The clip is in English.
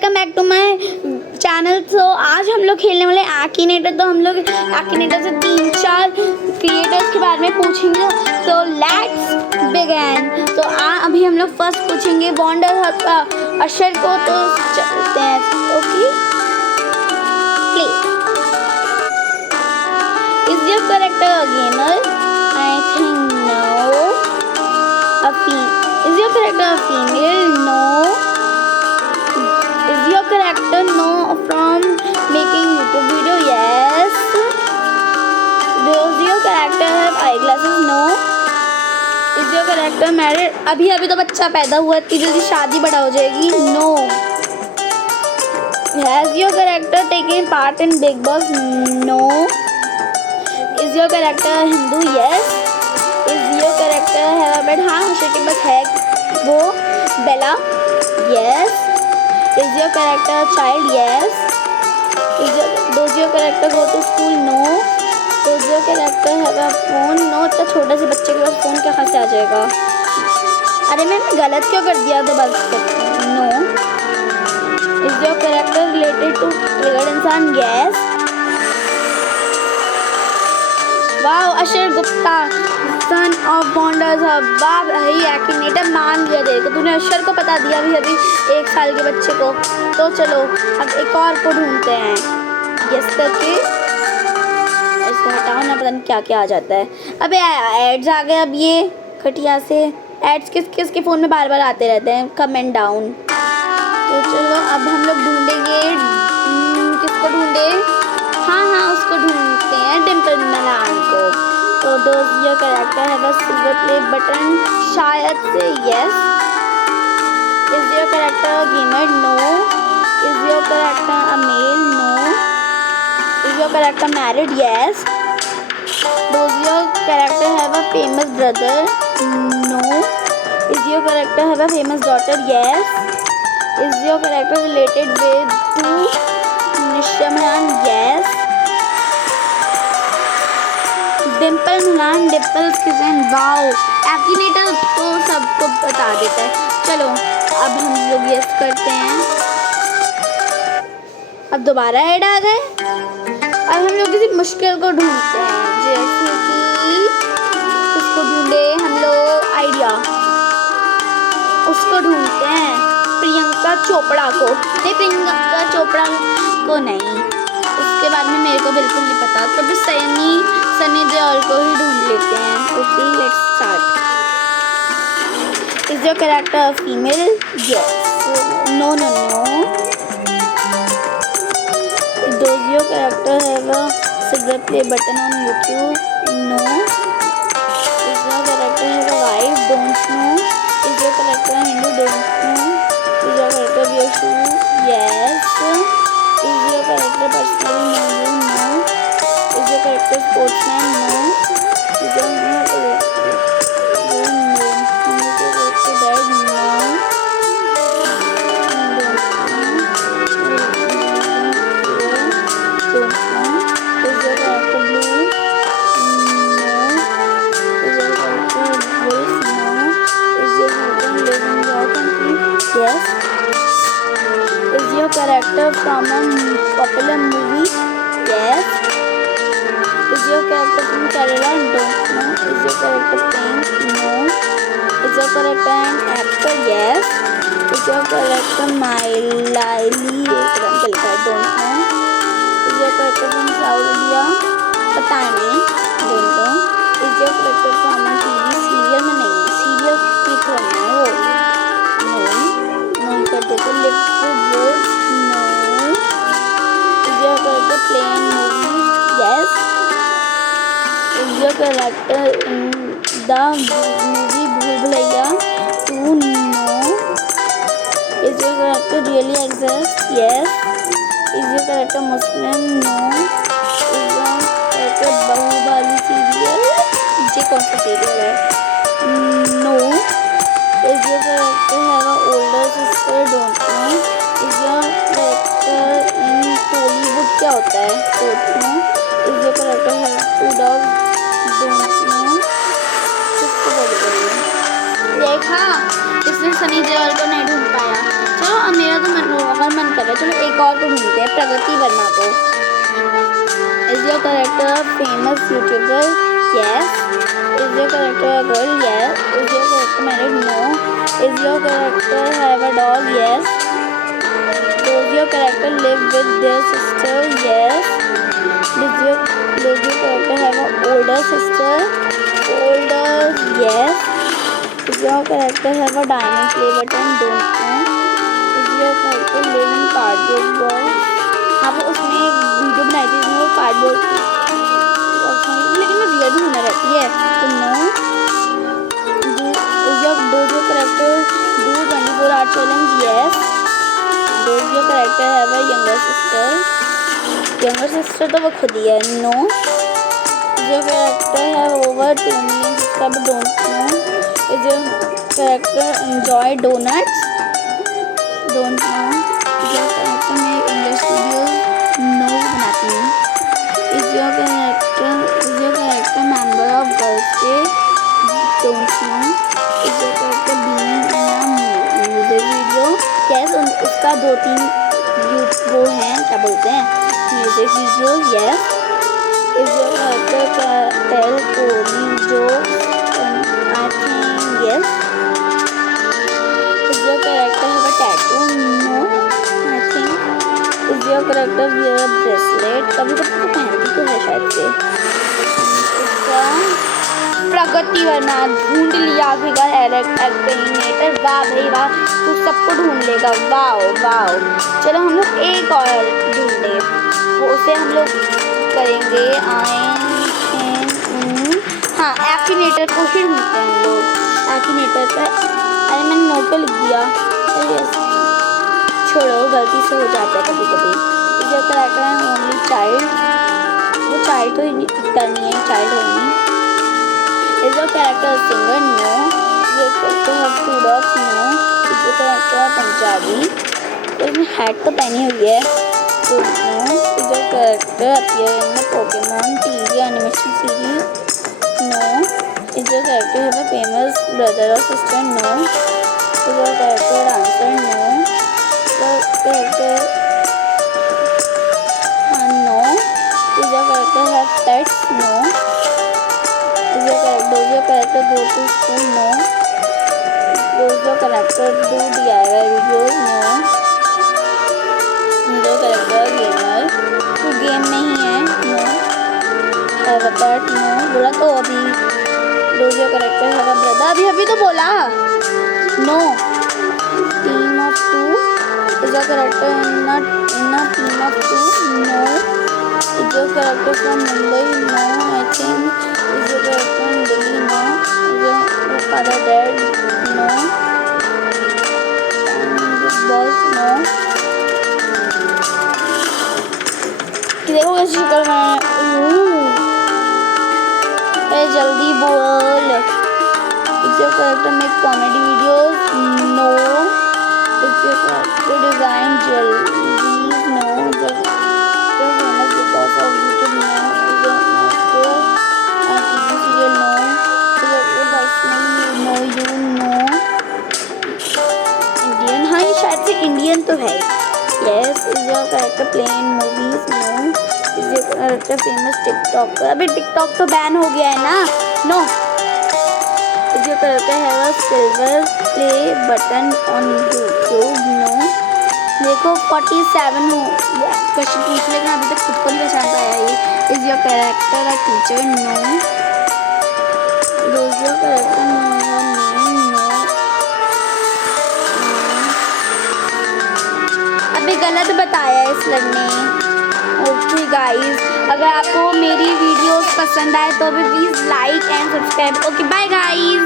Welcome back to my channel. तो आज हम लोग खेलने वाले एक्टिनेटर। तो हम लोग एक्टिनेटर से 3-4 क्रिएटर्स के बारे में पूछेंगे। तो लेट्स बिगिन। तो अभी हम लोग फर्स्ट पूछेंगे वंडर हब का अशर को। तो चलते हैं। Okay play. Is your character a gamer? I think no. Is your character a female? No. Is your character no from making YouTube video? Yes. Does your character have eyeglasses? No. Is your character married? अभी तो बच्चा पैदा हुआ, इतनी जल्दी शादी बड़ा हो जाएगी? No. Has your character taken part in Big Boss? No. Is your character Hindu? Yes. Is your character have a bed? हाँ, हर्षद के पास है वो बेला। Yes. Is your character a child? Yes. Does your character go to school? No. Does your character have a phone? No. इतना छोटा से बच्चे के पास phone कहाँ से आ जाएगा? अरे मैंने गलत क्यों कर दिया? तो बात करती हूँ। No. Is your character related to triggered इंसान? Yes. Wow, Ashar Gupta son of wonders hub. वाह भाई, एक्टिनेटर मान लिया तेरे को, तूने अशर को बता दिया अभी 1 साल के बच्चे को। तो चलो अब एक और को ढूंढते हैं। यस करके ऐसे हटाओ ना, पता नहीं क्या क्या आ जाता है। अबे एड्स आ गए अब ये खटिया से। एड्स किस के फ़ोन में बार बार आते रहते हैं। Comment down. तो चलो अब हम लोग ढूंढेंगे। किसको ढूंढे? हाँ उसको ढूंढते हैं, डिम्पल मलान को। तो does your character have a silver play button? शायद से yes. Is your character a gamer? No. Is your character a male? No. Is your character married? Yes. Does your character have a famous brother? No. Is your character have a famous daughter? Yes. Is your character related with to Nisha Mahan? Yes. Dimple मिलान, Dimple kitchen. Wow, एक्टिनेटर तो सबको बता देता है। चलो अब हम लोग यस करते हैं। अब दोबारा ऐड आ गए। अब हम लोग किसी मुश्किल को ढूंढते हैं, जैसे कि किसको ढूंढे हम लोग? आइडिया उसको ढूंढते हैं। प्रियंका चोपड़ा को। नहीं, प्रियंका चोपड़ा को नहीं, उसके बाद में मेरे को बिल्कुल नहीं पता। तो भी सनी देओल को ही ढूंढ लेते हैं। Okay let's start. Is your character female? Yes. No. Does your character have a silver play button on YouTube? No. Is your character have a wife? Don't know. Is your character Hindu? Don't know. Is your character wear shoe? Yes. Is your character personally know you? No. Is your character sportsman? No. Is your character dad? No. Don't know. Is your character blue? No. Is your character wolf? No. Is your character live in your country? Yes. Is your character from a popular movie? Yes. Is your character from Kerala? Don't know. Is your character pink? No. Is your character an actor? Yes. Is your character Miley? Don't know. Is your character from South India? पता नहीं, don't know. Is your character from a TV serial? में नहीं, serial की खोलना है वो। No कर देते। Live with Wolves? No. Is your character playing movies? Yes. Is your character in the movie Bhool Bhulaiya 2? No. Is your character really exist? Yes. Is your character Muslim? No. Is your character Bahubali serial? ये कौन सा serial है? No. Is your character have a older sister? Don't know. Is your character in Tollywood क्या होता है? Don't know. Is your character have 2 dogs? Don't know. किसको बोल देखा, इसने सनी देओल को नहीं ढूंढ पाया। चलो अब मेरा तो मन गया। चलो एक और को ढूंढते हैं, प्रगति वर्मा को। Is your character famous youtuber? Yes. Is your character girl? Yes. Is your character married? No. Is your character have a dog? Yes. Does your character live with their sister? Yes. Does your character have a older sister? Older, yes. Is your character have a diamond play button? Don't know. Is your character live in cardboard box? हाँ वो उसने एक video बनाई थी जिसमें वो cardboard लेकिन वो रियल भी होना रहती है तो no. Does your character do 24-hour challenge? Yes. Does your character have a younger sister? Younger sister तो वो खुद ही है। No. Your character have over 2 million subscribers? Don't know. Is your character enjoy donuts? Don't know. Is your character make English videos? No, बनाती हूँ। Is your character member of Girls Day? Don't know. Is your character being in a music video? Yes, उसका 2-3 वो हैं क्या बोलते हैं music video. Yes. Is your character tell Cody jokes? I think yes. Is your character have a tattoo? No, I think. Is your character wear a bracelet? कभी कभी तो पहनती तो है शायद से। इसका प्रगति वर्मा ढूंढ लिया आखिरकार एक्टर। वाह भाई वाह, तू सबको ढूंढ लेगा। Wow wow. चलो हम लोग एक और ढूंढे, वो उसे हम लोग करेंगे हाँ एक्टिनेटर को ही ढूंढते हैं हम लोग। एक्टिनेटर पर अरे मैंने नोट पे लिख दिया। छोड़ो गलती से हो जाता है कभी कभी। जो कैरेक्टर है ओनली चाइल्ड, वो चाइल्ड तो दिखता नहीं है, चाइल्ड है नहीं। Is your character singer? No. Is your character have 2 dogs? No. Is your character Punjabi? तो इसने हैट तो पहनी हुई है तो no. Is your character appear in the Pokemon TV animation series? No. Is your character have a famous brother or sister? No. Is your character dancer? No. Your character no. Is your character have pets? No. Does your character go to school? No. Does your character do DIY videos? No. Is your character gamer? तो game में ही है। No. Have a pet? No. बोला तो अभी। Does your character have a brother? अभी तो बोला। No. Team of 2? Is your character in a team of 2? No. Is your character from Mumbai? No, I think. Is your character in Delhi? No. Is your father dead? No. Big Boss? No. देखो कैसे शक्ल बनाना। जल्दी बोल। Is your character make comedy videos? No. Is your character design jewelries? No. Is your character famous because of YouTube? No. Is your character a TV serial? No. Is your character personally know you? No. Indian? हाँ ये शायद से Indian तो है। Yes. Is your character play in movies? No. Is your character famous TikTok? अभी TikTok तो ban हो गया है ना। No. Is your character have a silver play button on YouTube? No. देखो 47 हो क्वेश्चन पूछ लेकिन अभी तक खुद को नहीं पहचान पाया ये। Is your character a teacher? No. Does your character know your name? No. अभी गलत बताया इस लड़ने। ओके गाइस, अगर आपको मेरी वीडियोस पसंद आए तो भी please like and subscribe. Okay bye guys.